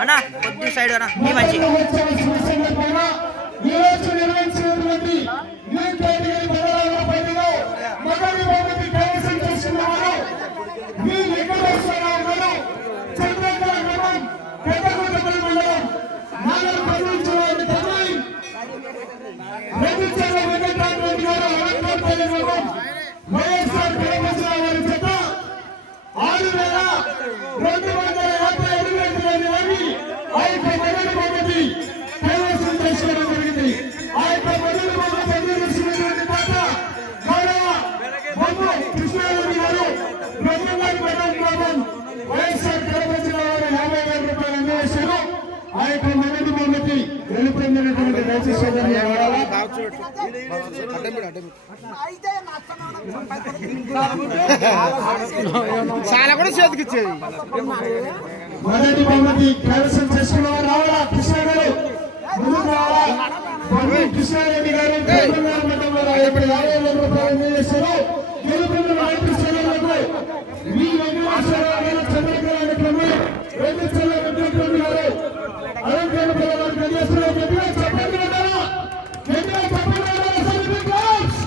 అన్నా కొద్ది సైడ్ అన్నా మీ మంచి. ఈ చాలా కూడా చేతికి ఇచ్చేది. మొదటి బహుమతి కైవసం చేసుకున్న రావాలా? కృష్ణ గారు ముందుకు రావాలా బొమ్మ కృష్ణారెడ్డి గారు అందజేశారు గెలుపొందిన నాయకులు సోదరులకు మీ వెంకటేశ్వరరావు గారు చంద్రకళ క్రమం రెండు చెల్ల వెంకటరెడ్డి గారు అలంకరణ పిల్లలకు అందజేస్తున్నారు గట్టిగా చెప్పండి కదా గట్టిగా చెప్పండి కదా సెలబ్రిటీ క్లాప్స్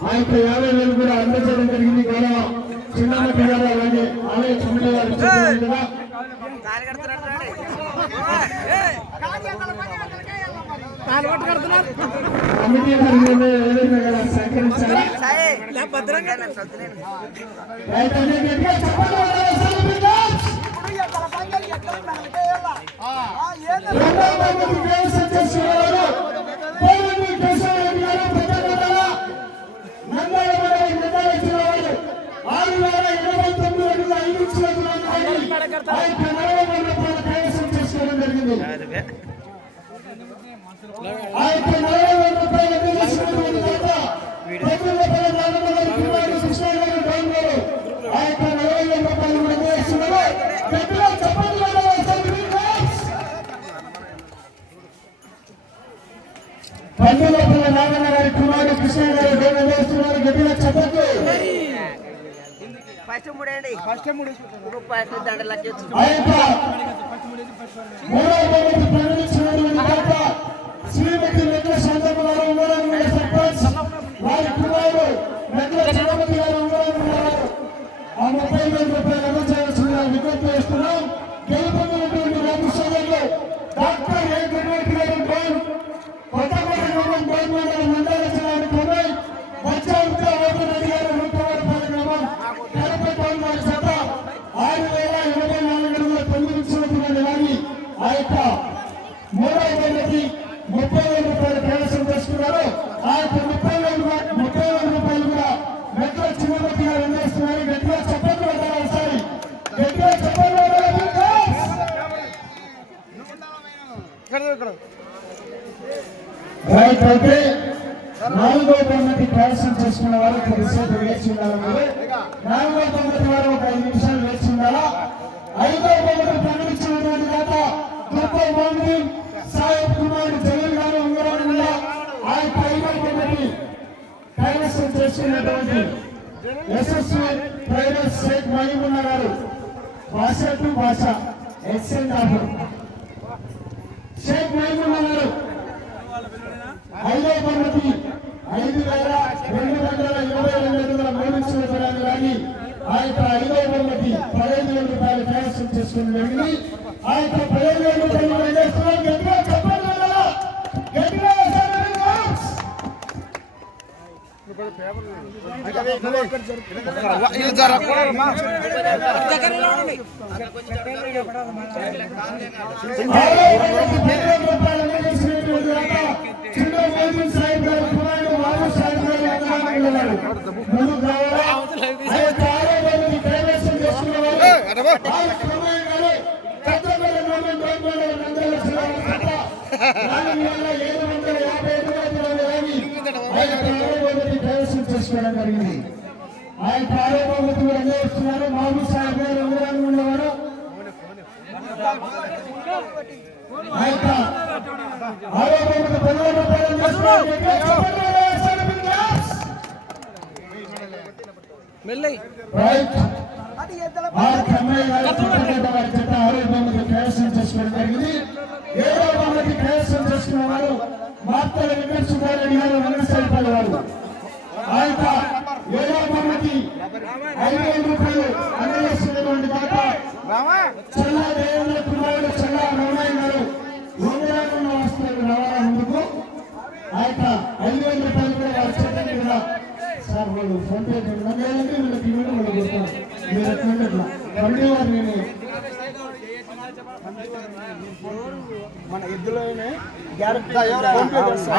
ఆ యొక్క యాభై వేలు కూడా అందజేయడం జరిగింది. గౌరవ చిన్నమ్మ గారు అలాగే ఆలయ కమిటీ గారు కమిటీ గారు ఏదైనా కదా సహకరించాలి. భద్రంగా పండుగల నాగన్న గారి కుమారుడు కృష్ణ గారు గౌరవ వేస్తున్నారు గట్టిగా ఫస్ట్ మూడేయండి. ఫస్ట్ మూడు శ్రీమతి సర్పంచ్. వారి కుమారుడు గారు ఆ ముప్పై వేల రూపాయలు అందజేయాల్సిందిగా విజ్ఞప్తి చేస్తున్నాం. గెలుపొందినటువంటి సోదరులు డాక్టర్ ఏ గురుమూర్తి గారు గౌన్ కొత్తకోట గ్రామం గౌన్ మండలం మండల జిల్లా తొంభై వచ్చాంత రెడ్డి గారు రూపవరపల్లి గ్రామం కడప టౌన్ వారి చేత ఆరు వేల ఎనభై నాలుగు అడుగుల తొమ్మిది సంవత్సరాల వారి ఆ యొక్క మూడవ తరగతి ముప్పై వేల రూపాయలు ప్రవేశం చేసుకున్నారు ఆ యొక్క ముప్పై వేల రూపాయలు ముప్పై వేల రూపాయలు కూడా మెట్ల చిన్నమతి గారు అందిస్తున్నారు గట్టిగా చెప్పండి పెట్టాలి ఒకసారి గట్టిగా చెప్పండి పెట్టాలి, please. ఇక్కడ ఇక్కడ రైట్ నాలుగో తరగతి కైవసం చేసుకున్న వాళ్ళు కొద్దిసేపు వేచి ఉండాలి నాలుగో తరగతి వారు ఒక ఐదు నిమిషాలు వేచి ఉండాలా? ఐదో తరగతి ప్రకటించినటువంటి దాత దుర్గ మంది సాహెబ్ కుమార్ జగన్ గారు ఉండడం ఉన్న ఆ ఐదో తరగతి కైవసం చేసుకున్నటువంటి యశస్వి ప్రైవేట్ షేక్ మహిమున్న గారు. భాష టు భాష ఎక్సెంట్ షేక్ మహిమున్న గారు ఐదో బహుమతి ఐదు వేల రెండు వందల ఇరవై రెండు వందల మూడు సంవత్సరాలు కానీ ఆ యొక్క ఐదో బహుమతి పదహైదు వేల రూపాయలు కైవసం చేసుకుని వెళ్ళి ఆ యొక్క పదహైదు వేల రూపాయలు నాలుగు వేల ఏడు వందల యాభై ఐదు ఆయన ప్రారంభోన్నతి ప్రవేశం చేసుకోవడం జరిగింది. ఆయన ప్రారంభోన్నతి కూడా అందజేస్తున్నారు బాబు సాహెబ్ గారు ఎవరైనా ఉండేవారు ఆ యొక్క ఆరోపణకు చల్లా దేవేంద్ర కుమారుడు చల్లా రమణయ్య గారు ఆ యొక్క ఐదు వేల రూపాయలు కూడా వారి చేతండి కదా సార్ వాళ్ళు ఫోన్ పే చేయండి. లేదంటే వీళ్ళకి ఇవ్వండి వాళ్ళు కొడతారు మీరు ఎట్లా అట్లా బండి వారు నేను మన ఎద్దులోనే గ్యారెంటీ ఫోన్ పే చేస్తా.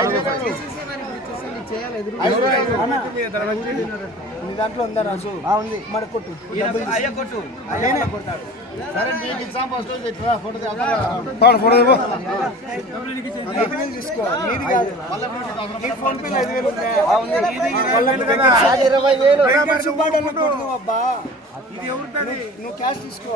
దాంట్లో ఉందా రాజు ఉంది మరి కొట్టు అయ్యా కొట్టు నేనే. సరే నీకు ఇచ్చాం ఫస్ట్ ఇట్లా ఫోటో ఫోటో ఇవ్వు. ఐదు వేలు తీసుకో నీది కాదు నీ ఫోన్ పే ఐదు వేలు ఉందా? వాళ్ళది కదా. ఇరవై వేలు సుబ్బాడు అన్న కొట్టు అబ్బా నువ్వు క్యాష్ తీసుకో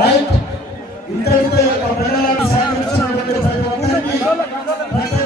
రైట్ ఇంతటితో ఈ యొక్క పిల్లలను సహకరించినటువంటి ప్రతి ఒక్కరికి ప్రతి